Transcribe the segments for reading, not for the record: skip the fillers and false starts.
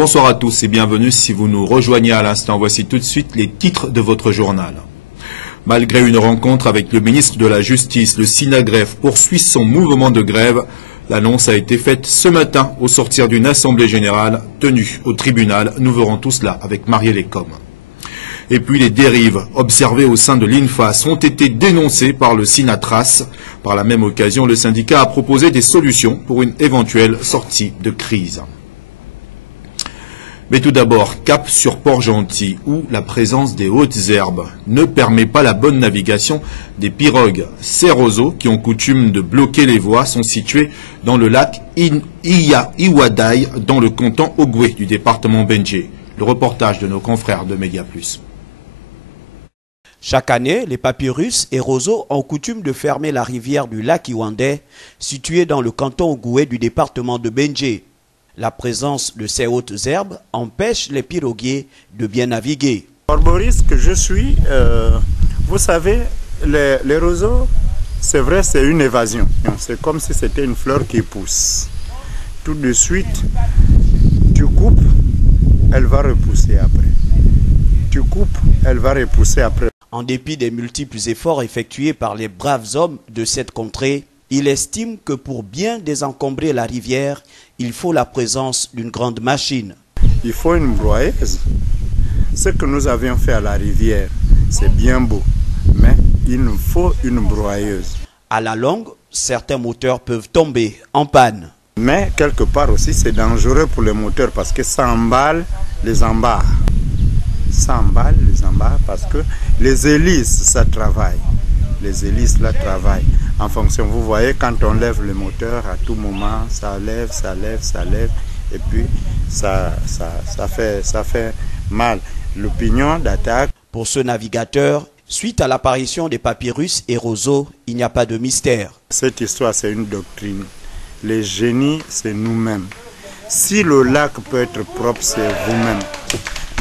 Bonsoir à tous et bienvenue si vous nous rejoignez à l'instant. Voici tout de suite les titres de votre journal. Malgré une rencontre avec le ministre de la Justice, le SYNAGREF poursuit son mouvement de grève. L'annonce a été faite ce matin au sortir d'une assemblée générale tenue au tribunal. Nous verrons tout cela avec Marielle Ecom. Et puis les dérives observées au sein de l'INFAS ont été dénoncées par le SYNATRAS. Par la même occasion, le syndicat a proposé des solutions pour une éventuelle sortie de crise. Mais tout d'abord, cap sur Port-Gentil, où la présence des hautes herbes ne permet pas la bonne navigation des pirogues. Ces roseaux, qui ont coutume de bloquer les voies, sont situés dans le lac Iwadaï, dans le canton Ogoué du département Benjé. Le reportage de nos confrères de Média Plus. Chaque année, les papyrus et roseaux ont coutume de fermer la rivière du lac Iwandais, située dans le canton Ogoué du département de Benjé. La présence de ces hautes herbes empêche les piroguiers de bien naviguer. Arboriste que je suis, vous savez, les roseaux, c'est vrai, c'est une évasion. C'est comme si c'était une fleur qui pousse. Tout de suite, tu coupes, elle va repousser après. Tu coupes, elle va repousser après. En dépit des multiples efforts effectués par les braves hommes de cette contrée, il estime que pour bien désencombrer la rivière, il faut la présence d'une grande machine. Il faut une broyeuse. Ce que nous avions fait à la rivière, c'est bien beau, mais il nous faut une broyeuse. À la longue, certains moteurs peuvent tomber en panne. Mais quelque part aussi, c'est dangereux pour les moteurs parce que ça emballe les embarres. Ça emballe les embarres parce que les hélices, ça travaille. Les hélices là travaillent en fonction. Vous voyez, quand on lève le moteur, à tout moment, ça lève, ça lève, ça lève, et puis ça fait mal. Le pignon d'attaque. Pour ce navigateur, suite à l'apparition des papyrus et roseaux, il n'y a pas de mystère. Cette histoire, c'est une doctrine. Les génies, c'est nous-mêmes. Si le lac peut être propre, c'est vous-même.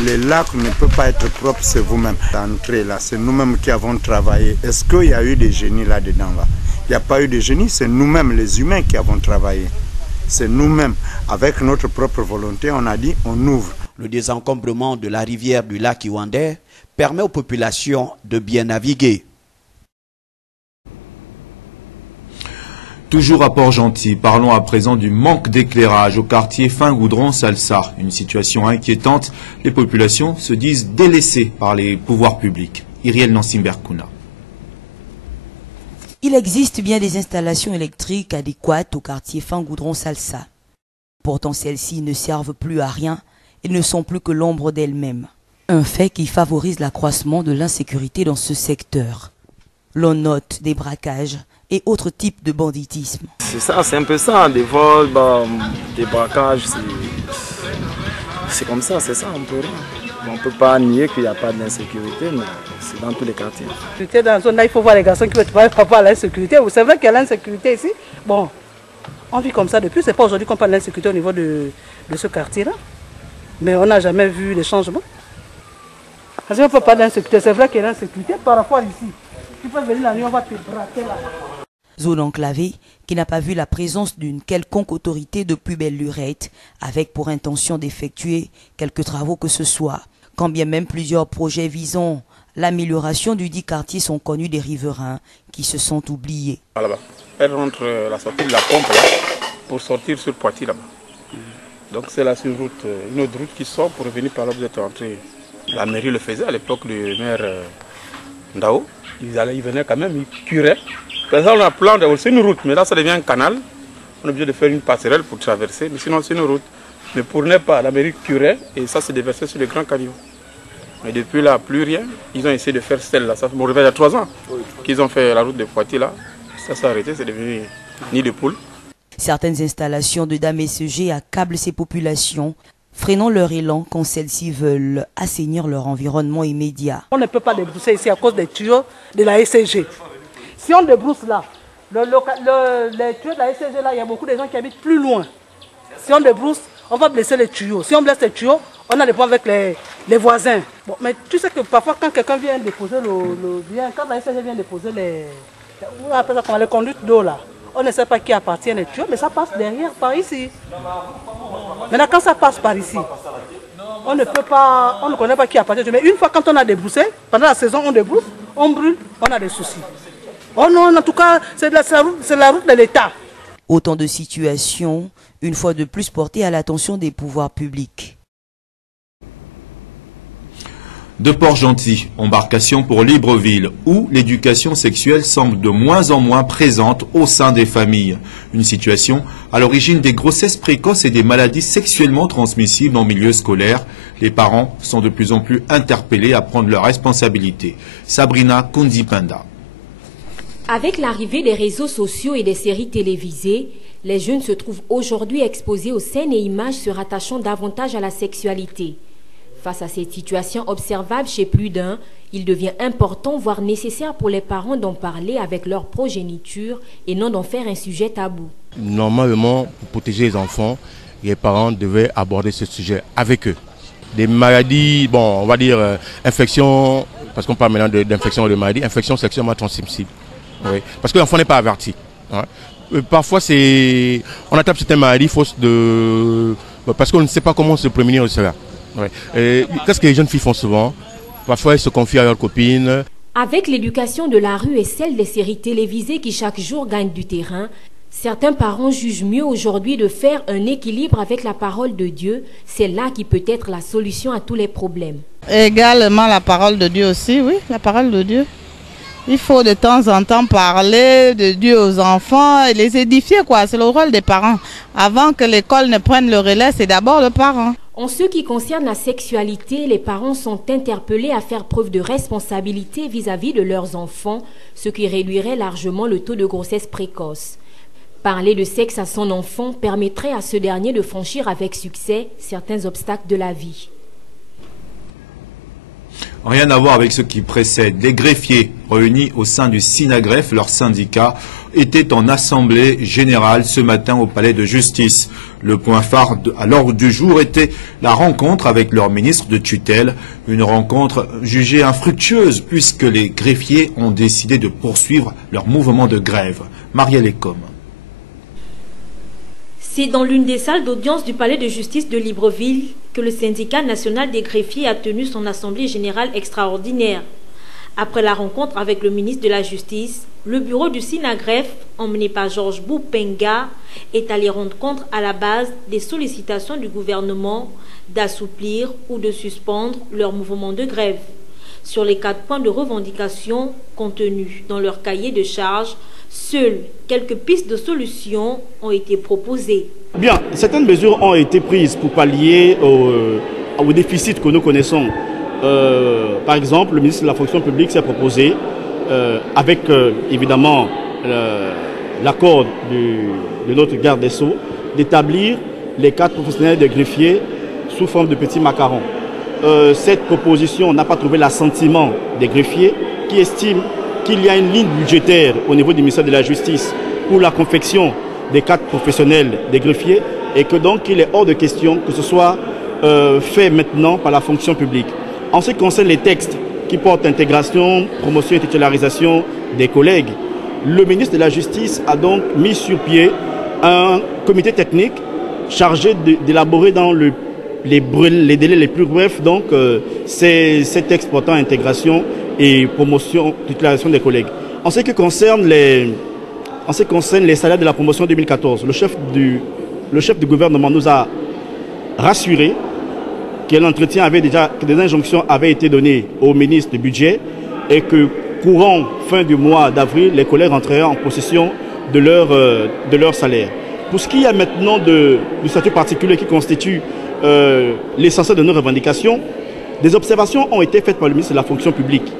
Le lac ne peut pas être propre, c'est vous-même. L'entrée là, c'est nous-mêmes qui avons travaillé. Est-ce qu'il y a eu des génies là-dedans là? Il n'y a pas eu de génie, c'est nous-mêmes, les humains, qui avons travaillé. C'est nous-mêmes. Avec notre propre volonté, on a dit, on ouvre. Le désencombrement de la rivière du lac Iwandais permet aux populations de bien naviguer. Toujours à Port-Gentil, parlons à présent du manque d'éclairage au quartier Fin-Goudron-Salsa. Une situation inquiétante, les populations se disent délaissées par les pouvoirs publics. Iriel Nansimberkuna. Il existe bien des installations électriques adéquates au quartier Fin-Goudron-Salsa. Pourtant celles-ci ne servent plus à rien et ne sont plus que l'ombre d'elles-mêmes. Un fait qui favorise l'accroissement de l'insécurité dans ce secteur. L'on note des braquages et autres types de banditisme. C'est ça, c'est un peu ça, des vols, des braquages, c'est comme ça, c'est ça, on peut rien. On ne peut pas nier qu'il n'y a pas d'insécurité, mais c'est dans tous les quartiers. Dans la zone là, il faut voir les garçons qui veulent travailler par rapport à l'insécurité. C'est vrai qu'il y a l'insécurité ici. Bon, on vit comme ça depuis, c'est pas aujourd'hui qu'on parle de l'insécurité au niveau de ce quartier-là. Mais on n'a jamais vu les changements. Parce qu'on ne peut pas d'insécurité, c'est vrai qu'il y a l'insécurité par rapport ici. Tu peux venir la nuit, on va te braquer là. Zone enclavée qui n'a pas vu la présence d'une quelconque autorité depuis belle lurette, avec pour intention d'effectuer quelques travaux que ce soit. Quand bien même plusieurs projets visant l'amélioration du dit quartier sont connus des riverains qui se sont oubliés. Là-bas, elle rentre la sortie de la pompe là, pour sortir sur Poitiers là-bas. Donc c'est là sur une autre route qui sort pour revenir par là où vous êtes rentré. La mairie le faisait à l'époque, le maire Ndao. Ils venaient quand même, ils curaient. Par exemple, on a plein de... C'est une route, mais là ça devient un canal. On est obligé de faire une passerelle pour traverser, mais sinon c'est une route. Mais pour ne pas, la mairie curait et ça s'est déversé sur les grands caniveaux. Mais depuis là, plus rien. Ils ont essayé de faire celle-là. Ça me réveille il y a 3 ans qu'ils ont fait la route de Poitiers là. Ça s'est arrêté, c'est devenu nid de poule. Certaines installations de dames SG accablent ces populations, freinant leur élan quand celles-ci veulent assainir leur environnement immédiat. On ne peut pas débrousser ici à cause des tuyaux de la SCG. Si on débrousse là, les tuyaux de la SCG là, il y a beaucoup de gens qui habitent plus loin. Si on débrousse, on va blesser les tuyaux. Si on blesse les tuyaux, on a des problèmes avec les voisins. Bon, mais tu sais que parfois quand quelqu'un vient déposer quand la SCG vient déposer les conduites d'eau là, on ne sait pas qui appartient les tuyaux, mais ça passe derrière, par ici. Maintenant, quand ça passe par ici, on ne peut pas, on ne connaît pas qui appartient. Mais une fois, quand on a débroussé, pendant la saison, on débrousse, on brûle, on a des soucis. Oh non, en tout cas, c'est la route de l'État. Autant de situations, une fois de plus portées à l'attention des pouvoirs publics. De Port-Gentil, embarcation pour Libreville, où l'éducation sexuelle semble de moins en moins présente au sein des familles. Une situation à l'origine des grossesses précoces et des maladies sexuellement transmissibles en milieu scolaire. Les parents sont de plus en plus interpellés à prendre leurs responsabilités. Sabrina Kundipenda. Avec l'arrivée des réseaux sociaux et des séries télévisées, les jeunes se trouvent aujourd'hui exposés aux scènes et images se rattachant davantage à la sexualité. Face à cette situation observable chez plus d'un, il devient important, voire nécessaire pour les parents d'en parler avec leur progéniture et non d'en faire un sujet tabou. Normalement, pour protéger les enfants, les parents devaient aborder ce sujet avec eux. Des maladies, bon, on va dire infections, parce qu'on parle maintenant d'infections ou de maladies, infections sexuellement transmissibles. Oui. Parce que l'enfant n'est pas averti. Hein. Parfois, on attrape certaines maladies fausses parce qu'on ne sait pas comment se prémunir de cela. Ouais. Qu'est-ce que les jeunes filles font souvent? Parfois, elles se confient à leurs copines. Avec l'éducation de la rue et celle des séries télévisées qui chaque jour gagnent du terrain, certains parents jugent mieux aujourd'hui de faire un équilibre avec la parole de Dieu. C'est là qui peut être la solution à tous les problèmes. Également la parole de Dieu aussi, oui, la parole de Dieu. Il faut de temps en temps parler de Dieu aux enfants et les édifier, quoi. C'est le rôle des parents. Avant que l'école ne prenne le relais, c'est d'abord le parent. En ce qui concerne la sexualité, les parents sont interpellés à faire preuve de responsabilité vis-à-vis de leurs enfants, ce qui réduirait largement le taux de grossesse précoce. Parler de sexe à son enfant permettrait à ce dernier de franchir avec succès certains obstacles de la vie. Rien à voir avec ce qui précède. Les greffiers réunis au sein du SINAGREF, leur syndicat, étaient en assemblée générale ce matin au palais de justice. Le point phare à l'ordre du jour était la rencontre avec leur ministre de tutelle. Une rencontre jugée infructueuse puisque les greffiers ont décidé de poursuivre leur mouvement de grève. Marielle Ecom. C'est dans l'une des salles d'audience du palais de justice de Libreville que le syndicat national des greffiers a tenu son assemblée générale extraordinaire. Après la rencontre avec le ministre de la Justice, le bureau du SINAGREF, emmené par Georges Boupenga, est allé rendre compte à la base des sollicitations du gouvernement d'assouplir ou de suspendre leur mouvement de grève. Sur les 4 points de revendication contenus dans leur cahier de charges, seules quelques pistes de solutions ont été proposées. Bien, certaines mesures ont été prises pour pallier au déficit que nous connaissons. Par exemple, le ministre de la fonction publique s'est proposé, avec évidemment l'accord de notre garde des Sceaux, d'établir les 4 professionnels de greffiers sous forme de petits macarons. Cette proposition n'a pas trouvé l'assentiment des greffiers qui estiment qu'il y a une ligne budgétaire au niveau du ministère de la Justice pour la confection des 4 professionnels des greffiers et que donc il est hors de question que ce soit fait maintenant par la fonction publique. En ce qui concerne les textes qui portent intégration, promotion et titularisation des collègues, le ministre de la Justice a donc mis sur pied un comité technique chargé d'élaborer dans les délais les plus brefs donc ces textes portant intégration et promotion, titularisation des collègues. En ce qui concerne les salaires de la promotion 2014, le chef du gouvernement nous a rassuré que l'entretien avait déjà, que des injonctions avaient été données au ministre du budget et que courant fin du mois d'avril, les collègues rentreraient en possession de leur salaire. Pour ce qui est maintenant du statut particulier qui constitue l'essentiel de nos revendications, des observations ont été faites par le ministre de la fonction publique,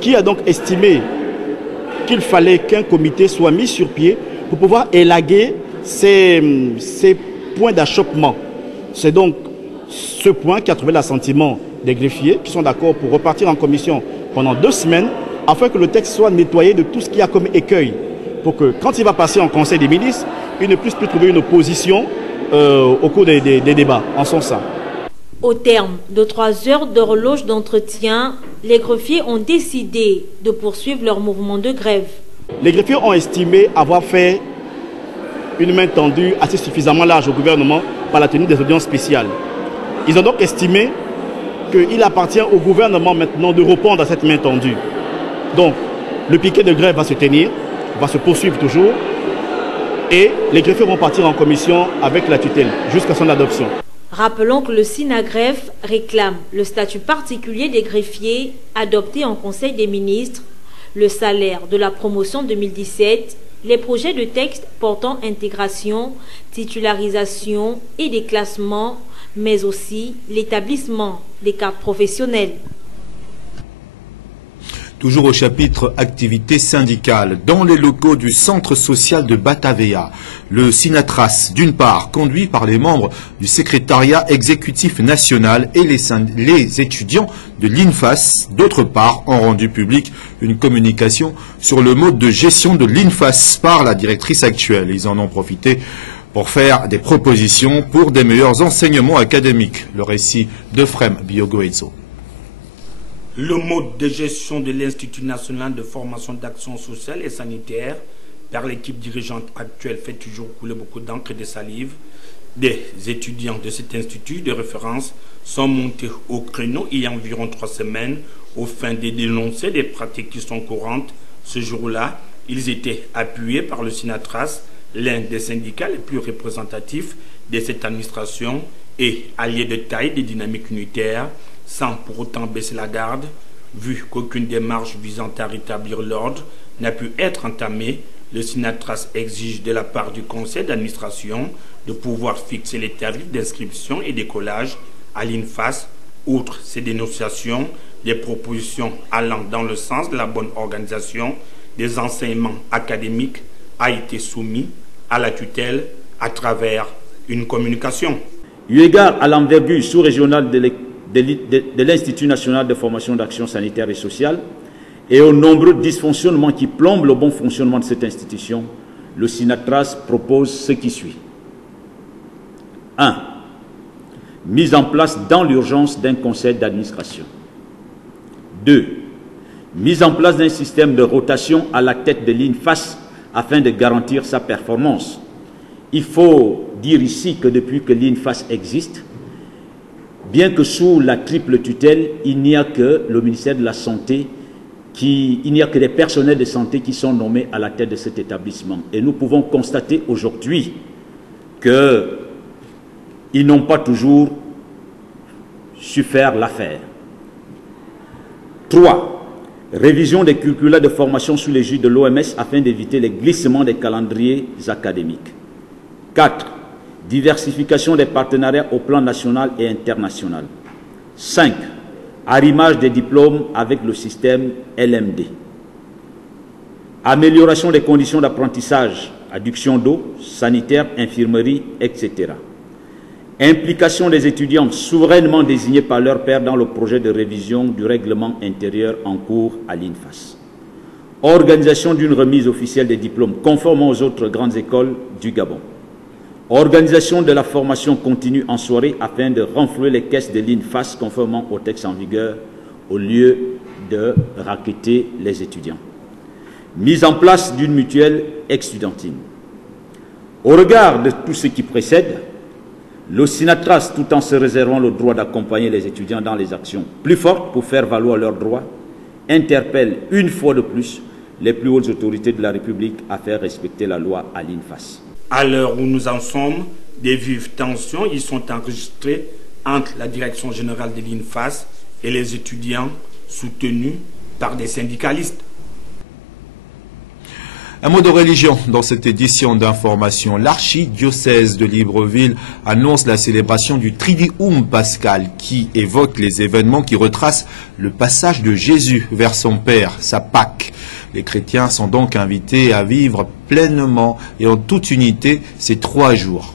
qui a donc estimé qu'il fallait qu'un comité soit mis sur pied pour pouvoir élaguer ces points d'achoppement. C'est donc ce point qui a trouvé l'assentiment des greffiers qui sont d'accord pour repartir en commission pendant 2 semaines afin que le texte soit nettoyé de tout ce qu'il y a comme écueil pour que quand il va passer en conseil des ministres, il ne puisse plus trouver une opposition au cours des débats en son sein. Au terme de 3 heures d'horloge d'entretien, les greffiers ont décidé de poursuivre leur mouvement de grève. Les greffiers ont estimé avoir fait une main tendue assez suffisamment large au gouvernement par la tenue des audiences spéciales. Ils ont donc estimé qu'il appartient au gouvernement maintenant de répondre à cette main tendue. Donc, le piquet de grève va se tenir, va se poursuivre toujours, et les greffiers vont partir en commission avec la tutelle jusqu'à son adoption. Rappelons que le SINAGREF réclame le statut particulier des greffiers adopté en Conseil des ministres, le salaire de la promotion 2017, les projets de texte portant intégration, titularisation et déclassement, mais aussi l'établissement des cartes professionnelles. Toujours au chapitre activités syndicales, dans les locaux du centre social de Batavia, le Sinatras, d'une part, conduit par les membres du secrétariat exécutif national et les étudiants de l'INFAS, d'autre part, ont rendu public une communication sur le mode de gestion de l'INFAS par la directrice actuelle. Ils en ont profité pour faire des propositions pour des meilleurs enseignements académiques. Le récit de Frem Biogoezo. Le mode de gestion de l'Institut national de formation d'action sociale et sanitaire par l'équipe dirigeante actuelle fait toujours couler beaucoup d'encre et de salive. Des étudiants de cet institut de référence sont montés au créneau il y a environ 3 semaines au fin de dénoncer des pratiques qui sont courantes. Ce jour-là, ils étaient appuyés par le Sinatras, l'un des syndicats les plus représentatifs de cette administration et allié de taille des dynamiques unitaires, sans pour autant baisser la garde, vu qu'aucune démarche visant à rétablir l'ordre n'a pu être entamée. Le Sinatras exige de la part du conseil d'administration de pouvoir fixer les tarifs d'inscription et d'écolage à l'INFAS. Outre ces dénonciations, des propositions allant dans le sens de la bonne organisation des enseignements académiques a été soumis à la tutelle à travers une communication. Eu égard à l'envergure sous-régionale de l'Institut national de formation d'action sanitaire et sociale et aux nombreux dysfonctionnements qui plombent le bon fonctionnement de cette institution, le Sinatras propose ce qui suit. 1. Mise en place dans l'urgence d'un conseil d'administration. 2. Mise en place d'un système de rotation à la tête de l'INFAS afin de garantir sa performance. Il faut dire ici que depuis que l'INFAS existe, bien que sous la triple tutelle, il n'y a que le ministère de la Santé, il n'y a que des personnels de santé qui sont nommés à la tête de cet établissement. Et nous pouvons constater aujourd'hui qu'ils n'ont pas toujours su faire l'affaire. 3. Révision des curricula de formation sous l'égide de l'OMS afin d'éviter les glissements des calendriers académiques. 4. Diversification des partenariats au plan national et international. 5. Arrimage des diplômes avec le système LMD. Amélioration des conditions d'apprentissage, adduction d'eau, sanitaire, infirmerie, etc. Implication des étudiants souverainement désignés par leur père dans le projet de révision du règlement intérieur en cours à l'INFAS. Organisation d'une remise officielle des diplômes conformément aux autres grandes écoles du Gabon. Organisation de la formation continue en soirée afin de renflouer les caisses de l'INFAS conformément au texte en vigueur au lieu de racketter les étudiants. Mise en place d'une mutuelle ex-studentine. Au regard de tout ce qui précède, le Sinatras, tout en se réservant le droit d'accompagner les étudiants dans les actions plus fortes pour faire valoir leurs droits, interpelle une fois de plus les plus hautes autorités de la République à faire respecter la loi à l'INFAS. À l'heure où nous en sommes, des vives tensions y sont enregistrées entre la direction générale de l'INFAS et les étudiants soutenus par des syndicalistes. Un mot de religion dans cette édition d'information. L'archidiocèse de Libreville annonce la célébration du Tridium pascal qui évoque les événements qui retracent le passage de Jésus vers son Père, sa Pâque. Les chrétiens sont donc invités à vivre pleinement et en toute unité ces 3 jours.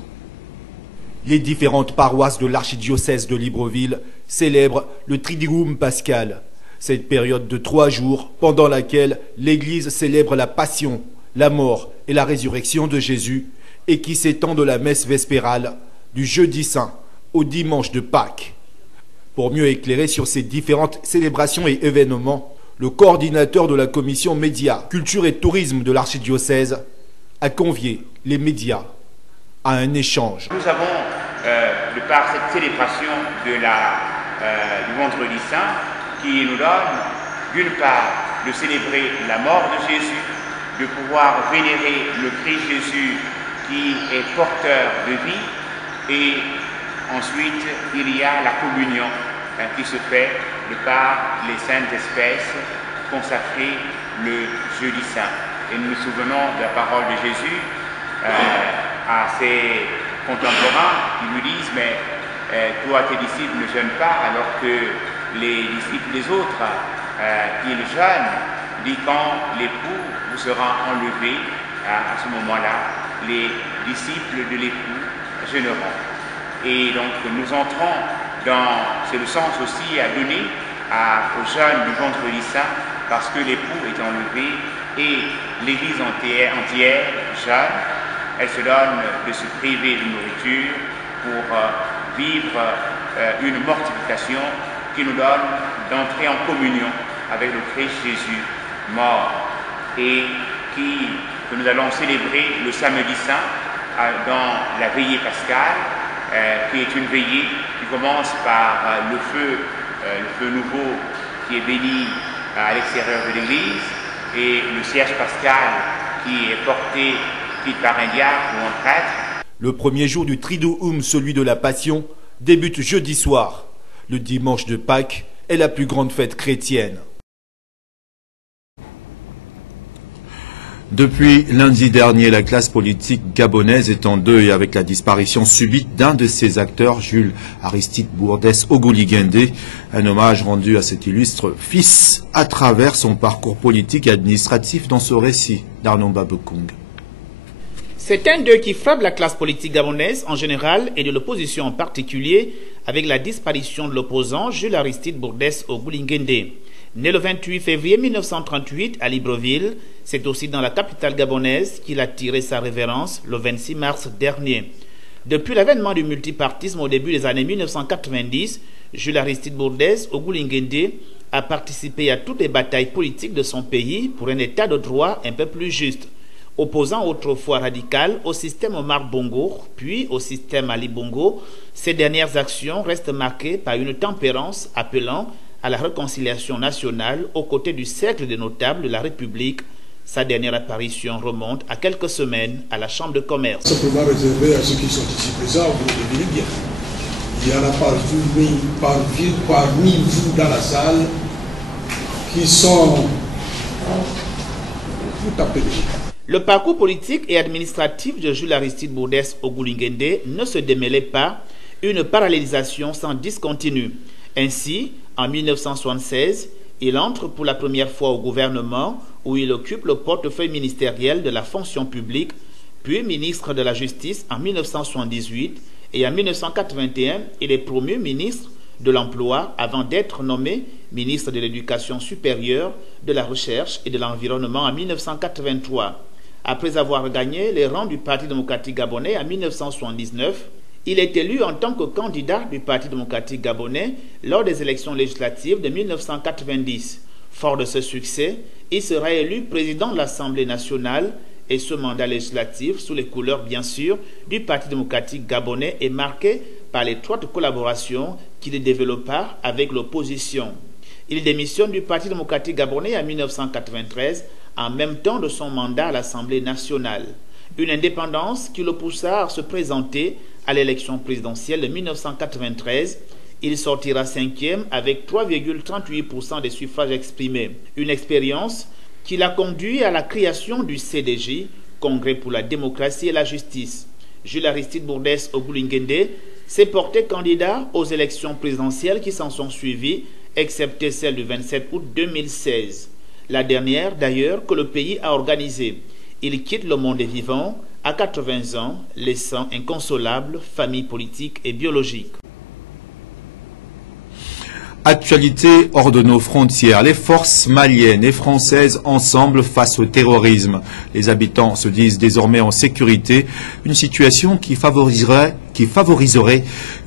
Les différentes paroisses de l'archidiocèse de Libreville célèbrent le Tridium pascal. Cette période de 3 jours pendant laquelle l'Église célèbre la passion, la mort et la résurrection de Jésus et qui s'étend de la messe vespérale du jeudi saint au dimanche de Pâques. Pour mieux éclairer sur ces différentes célébrations et événements, le coordinateur de la commission médias, culture et tourisme de l'archidiocèse a convié les médias à un échange. Nous avons, de par cette célébration du Vendredi Saint, qui nous donne, d'une part, de célébrer la mort de Jésus, de pouvoir vénérer le Christ Jésus qui est porteur de vie, et ensuite il y a la communion qui se fait de par les saintes espèces consacrées le jeudi saint. Et nous nous souvenons de la parole de Jésus à ses contemporains qui lui disent: mais toi tes disciples ne jeûnent pas, alors que les disciples des autres ils jeûnent. Dit: quand l'époux vous sera enlevé, à ce moment-là les disciples de l'époux jeûneront. Et donc nous entrons dans, c'est le sens aussi à donner au jeûne du Vendredi Saint, parce que l'époux est enlevé et l'Église entière jeûne. Elle se donne de se priver de nourriture pour vivre une mortification qui nous donne d'entrer en communion avec le Christ Jésus mort, et que nous allons célébrer le samedi saint dans la veillée pascale, qui est une veillée qui commence par le feu nouveau qui est béni à l'extérieur de l'église, et le cierge pascal qui est porté par un diacre ou un prêtre. Le premier jour du Triduum, celui de la Passion, débute jeudi soir. Le dimanche de Pâques est la plus grande fête chrétienne. Depuis lundi dernier, la classe politique gabonaise est en deuil avec la disparition subite d'un de ses acteurs, Jules Aristide Bourdès Ogouli-Nguindé. Un hommage rendu à cet illustre fils à travers son parcours politique et administratif dans ce récit d'Arnon Babekung. C'est un deuil qui frappe la classe politique gabonaise en général et de l'opposition en particulier, avec la disparition de l'opposant Jules Aristide Bourdès Ogouli-Nguindé. Né le 28 février 1938 à Libreville, c'est aussi dans la capitale gabonaise qu'il a tiré sa révérence le 26 mars dernier. Depuis l'avènement du multipartisme au début des années 1990, Jules Aristide Bourdès Ogouli-Nguindé a participé à toutes les batailles politiques de son pays pour un état de droit un peu plus juste. Opposant autrefois radical au système Omar Bongo, puis au système Ali Bongo, ses dernières actions restent marquées par une tempérance appelant à la réconciliation nationale aux côtés du cercle des notables de la République. Sa dernière apparition remonte à quelques semaines à la Chambre de commerce. Simplement réservé à ceux qui sont ici présents, vous le devinez bien. Il y en a parmi vous dans la salle qui sont tout appelés. Le parcours politique et administratif de Jules Aristide Bourdès Ogouli-Nguindé ne se démêlait pas, une parallélisation sans discontinu. Ainsi, en 1976, il entre pour la première fois au gouvernement où il occupe le portefeuille ministériel de la fonction publique, puis ministre de la Justice en 1978 et en 1981, il est promu ministre de l'Emploi avant d'être nommé ministre de l'Éducation supérieure, de la Recherche et de l'Environnement en 1983. Après avoir gagné les rangs du Parti démocratique gabonais en 1979, il est élu en tant que candidat du Parti démocratique gabonais lors des élections législatives de 1990. Fort de ce succès, il sera élu président de l'Assemblée nationale et ce mandat législatif, sous les couleurs bien sûr du Parti démocratique gabonais, est marqué par l'étroite collaboration qu'il développa avec l'opposition. Il démissionne du Parti démocratique gabonais en 1993, en même temps de son mandat à l'Assemblée nationale. Une indépendance qui le poussa à se présenter à l'élection présidentielle de 1993. Il sortira 5e avec 3,38% des suffrages exprimés. Une expérience qui l'a conduit à la création du CDJ, Congrès pour la démocratie et la justice. Jules Aristide Bourdès Ogouli-Nguindé s'est porté candidat aux élections présidentielles qui s'en sont suivies, excepté celle du 27 août 2016. La dernière, d'ailleurs, que le pays a organisée. Il quitte le monde des vivants à 80 ans, laissant inconsolable famille politique et biologique. Actualité hors de nos frontières. Les forces maliennes et françaises ensemble face au terrorisme. Les habitants se disent désormais en sécurité, une situation qui favoriserait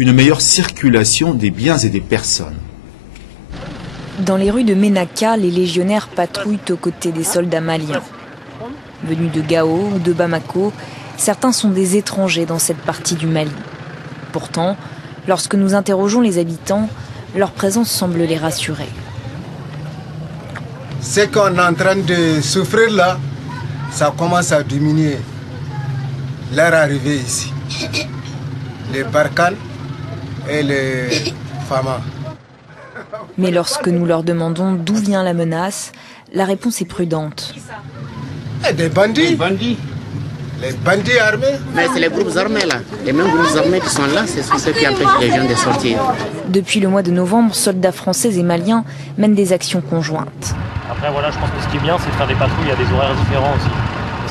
une meilleure circulation des biens et des personnes. Dans les rues de Ménaka, les légionnaires patrouillent aux côtés des soldats maliens. Venus de Gao ou de Bamako, certains sont des étrangers dans cette partie du Mali. Pourtant, lorsque nous interrogeons les habitants, leur présence semble les rassurer. Ce qu'on est en train de souffrir là, ça commence à diminuer. Leur arrivée ici. Les Barkhane et les Fama. Mais lorsque nous leur demandons d'où vient la menace, la réponse est prudente. Et des bandits. Les bandits. Les bandits armés. Mais c'est les groupes armés là. Les mêmes groupes armés qui sont là, ce sont ceux qui empêchent les gens de sortir. Depuis le mois de novembre, soldats français et maliens mènent des actions conjointes. Après voilà, je pense que ce qui est bien, c'est de faire des patrouilles à des horaires différents aussi.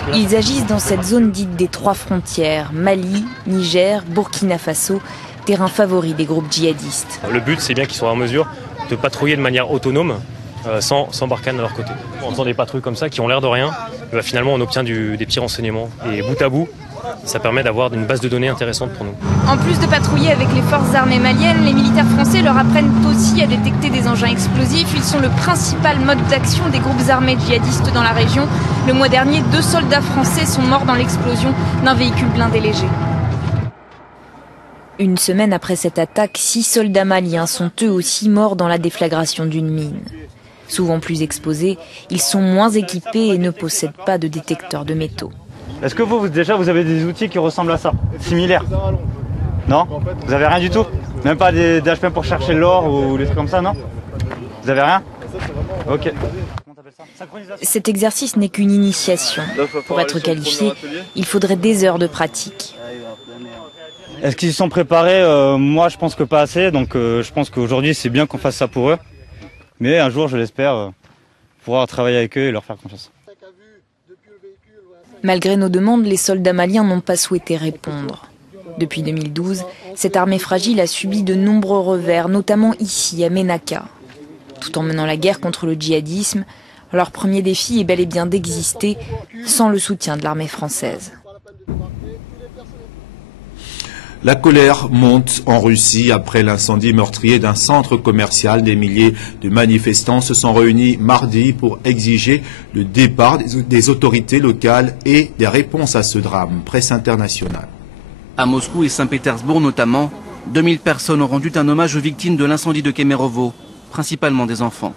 Là, ils agissent dans cette zone dite des 3 frontières, Mali, Niger, Burkina Faso, terrain favori des groupes djihadistes. le but, c'est bien qu'ils soient en mesure de patrouiller de manière autonome, sans Barkhane à leur côté. En faisant des patrouilles comme ça, qui ont l'air de rien, finalement on obtient des petits renseignements. Et bout à bout, ça permet d'avoir une base de données intéressante pour nous. En plus de patrouiller avec les forces armées maliennes, les militaires français leur apprennent aussi à détecter des engins explosifs. Ils sont le principal mode d'action des groupes armés djihadistes dans la région. Le mois dernier, 2 soldats français sont morts dans l'explosion d'un véhicule blindé léger. Une semaine après cette attaque, 6 soldats maliens sont eux aussi morts dans la déflagration d'une mine. Souvent plus exposés, ils sont moins équipés et ne possèdent pas de détecteur de métaux. Est-ce que vous avez des outils qui ressemblent à ça, similaires? Non? Vous avez rien du tout? Même pas des HP pour chercher l'or ou des trucs comme ça, non? Vous avez rien? Ok. Cet exercice n'est qu'une initiation. Pour être qualifié, il faudrait des heures de pratique. Est-ce qu'ils sont préparés? Moi, je pense que pas assez. Donc, je pense qu'aujourd'hui, c'est bien qu'on fasse ça pour eux. Mais un jour, je l'espère, pouvoir travailler avec eux et leur faire confiance. Malgré nos demandes, les soldats maliens n'ont pas souhaité répondre. Depuis 2012, cette armée fragile a subi de nombreux revers, notamment ici, à Ménaka. Tout en menant la guerre contre le djihadisme, leur premier défi est bel et bien d'exister sans le soutien de l'armée française. La colère monte en Russie après l'incendie meurtrier d'un centre commercial. Des milliers de manifestants se sont réunis mardi pour exiger le départ des autorités locales et des réponses à ce drame. Presse internationale. À Moscou et Saint-Pétersbourg notamment, 2000 personnes ont rendu un hommage aux victimes de l'incendie de Kemerovo, principalement des enfants.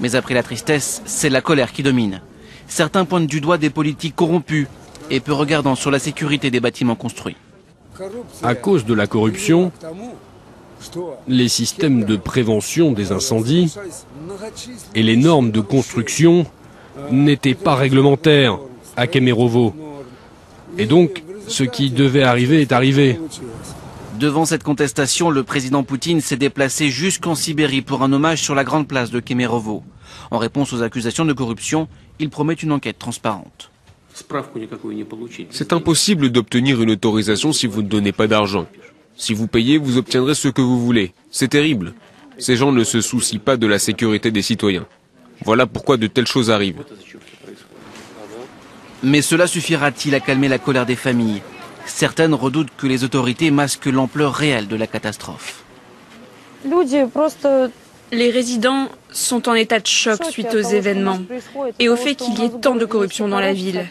Mais après la tristesse, c'est la colère qui domine. Certains pointent du doigt des politiques corrompus et peu regardant sur la sécurité des bâtiments construits. À cause de la corruption, les systèmes de prévention des incendies et les normes de construction n'étaient pas réglementaires à Kemerovo. Et donc, ce qui devait arriver est arrivé. Devant cette contestation, le président Poutine s'est déplacé jusqu'en Sibérie pour un hommage sur la grande place de Kemerovo. En réponse aux accusations de corruption, il promet une enquête transparente. C'est impossible d'obtenir une autorisation si vous ne donnez pas d'argent. Si vous payez, vous obtiendrez ce que vous voulez. C'est terrible. Ces gens ne se soucient pas de la sécurité des citoyens. Voilà pourquoi de telles choses arrivent. Mais cela suffira-t-il à calmer la colère des familles? Certaines redoutent que les autorités masquent l'ampleur réelle de la catastrophe. Les résidents sont en état de choc suite aux événements et au fait qu'il y ait tant de corruption dans la ville.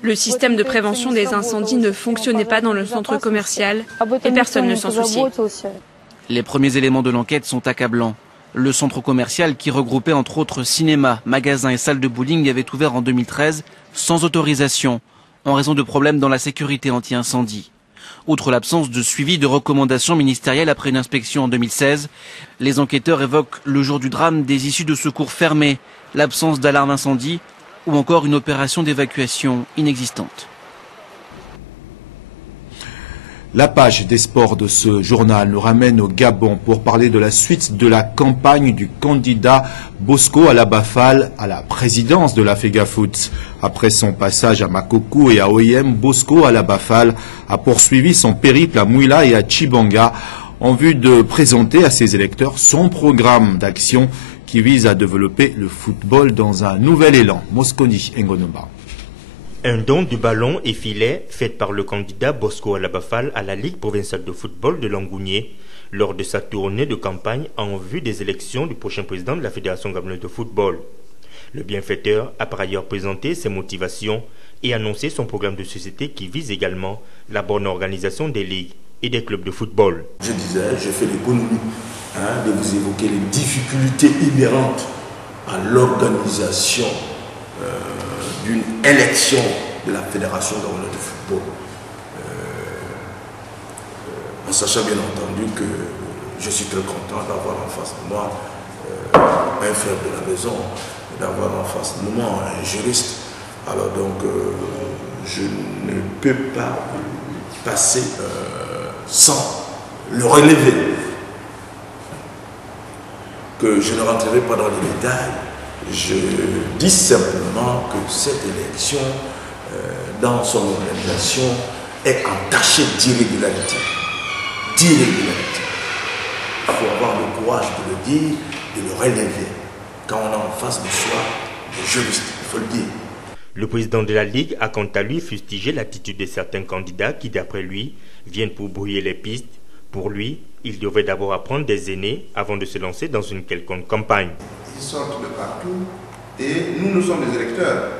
Le système de prévention des incendies ne fonctionnait pas dans le centre commercial et personne ne s'en souciait. Les premiers éléments de l'enquête sont accablants. Le centre commercial, qui regroupait entre autres cinémas, magasins et salles de bowling, avait ouvert en 2013 sans autorisation, en raison de problèmes dans la sécurité anti-incendie. Outre l'absence de suivi de recommandations ministérielles après une inspection en 2016, les enquêteurs évoquent le jour du drame des issues de secours fermées, l'absence d'alarme incendie ou encore une opération d'évacuation inexistante. La page des sports de ce journal nous ramène au Gabon pour parler de la suite de la campagne du candidat Bosco Alaba-Fall à la présidence de la FEGAFOOT. Après son passage à Makoko et à OIM, Bosco Alaba-Fall a poursuivi son périple à Mouila et à Tchibanga en vue de présenter à ses électeurs son programme d'action qui vise à développer le football dans un nouvel élan. Mosconi Ngonomba. Un don du ballon et filet fait par le candidat Bosco Alaba-Fall à la Ligue provinciale de football de Langounié lors de sa tournée de campagne en vue des élections du prochain président de la Fédération gabonaise de football. Le bienfaiteur a par ailleurs présenté ses motivations et annoncé son programme de société qui vise également la bonne organisation des ligues et des clubs de football. Je disais, je fais l'économie de vous évoquer les difficultés inhérentes à l'organisation d'une élection de la Fédération gabonaise de football. En sachant bien entendu que je suis très content d'avoir en face de moi un frère de la maison, d'avoir en face de moi un juriste. Alors donc, je ne peux pas passer sans le relever. Que je ne rentrerai pas dans les détails. Je dis simplement que cette élection, dans son organisation, est entachée d'irrégularité. D'irrégularité. Il faut avoir le courage de le dire, de le relever. Quand on a en face de soi des juristes, il faut le dire. Le président de la Ligue a quant à lui fustigé l'attitude de certains candidats qui, d'après lui, viennent pour brouiller les pistes. Pour lui, il devrait d'abord apprendre des aînés avant de se lancer dans une quelconque campagne. Ils sortent de partout et nous sommes des électeurs.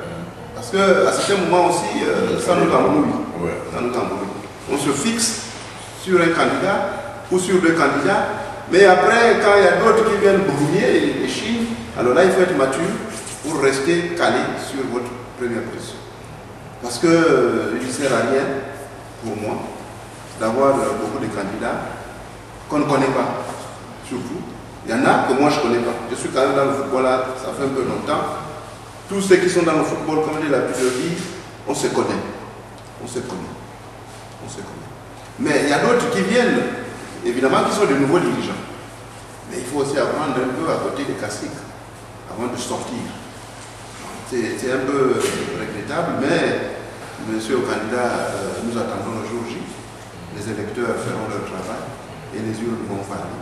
Parce qu'à certains moments aussi, ça nous embrouille. On se fixe sur un candidat ou sur deux candidats, mais après, quand il y a d'autres qui viennent brouiller les chiffres, alors là, il faut être mature pour rester calé sur votre première position. Parce que il ne sert à rien pour moi d'avoir beaucoup de candidats qu'on ne connaît pas, surtout. Il y en a que moi je ne connais pas. Je suis quand même dans le football là, ça fait un peu longtemps. Tous ceux qui sont dans le football, comme il a pu le dire, on se connaît. On se connaît. On se connaît. Mais il y a d'autres qui viennent, évidemment, qui sont de nouveaux dirigeants. Mais il faut aussi apprendre un peu à côté des classiques, avant de sortir. C'est un peu regrettable, mais monsieur le candidat, nous attendons le jour J. Les électeurs feront leur travail et les urnes vont parler.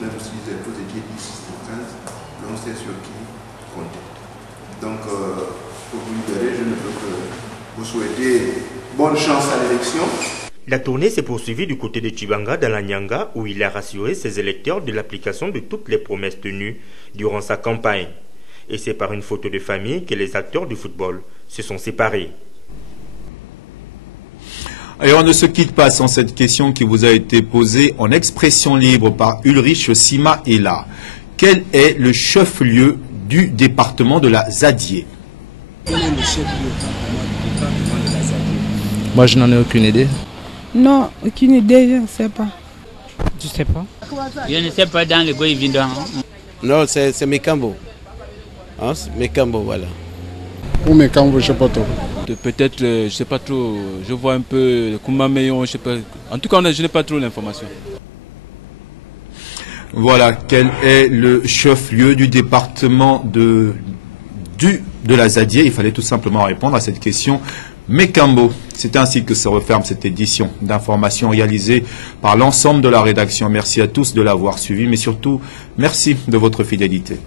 Même si vous étiez 10 ou 15, on sait sur qui compter. Donc, pour vous libérer, je ne peux que vous souhaiter bonne chance à l'élection. La tournée s'est poursuivie du côté de Tchibanga dans la Nyanga où il a rassuré ses électeurs de l'application de toutes les promesses tenues durant sa campagne. Et c'est par une photo de famille que les acteurs du football se sont séparés. Et on ne se quitte pas sans cette question qui vous a été posée en expression libre par Ulrich Simaela. Quel est le chef-lieu du département de la Zadier? Quel est le chef-lieu du département de la Zadier? Moi, je n'en ai aucune idée. Non, aucune idée, je ne sais pas. Je ne sais pas. Je ne sais pas dans le goût évident. Non, c'est Mekambo. Hein, Mekambo, voilà. Ou Mekambo, je ne sais pas trop. Peut-être, je ne sais pas trop, je vois un peu Kumameyon, je ne sais pas. En tout cas, je n'ai pas trop l'information. Voilà, quel est le chef-lieu du département de la Zadier? Il fallait tout simplement répondre à cette question. Mekambo, c'est ainsi que se referme cette édition d'information réalisée par l'ensemble de la rédaction. Merci à tous de l'avoir suivi, mais surtout, merci de votre fidélité.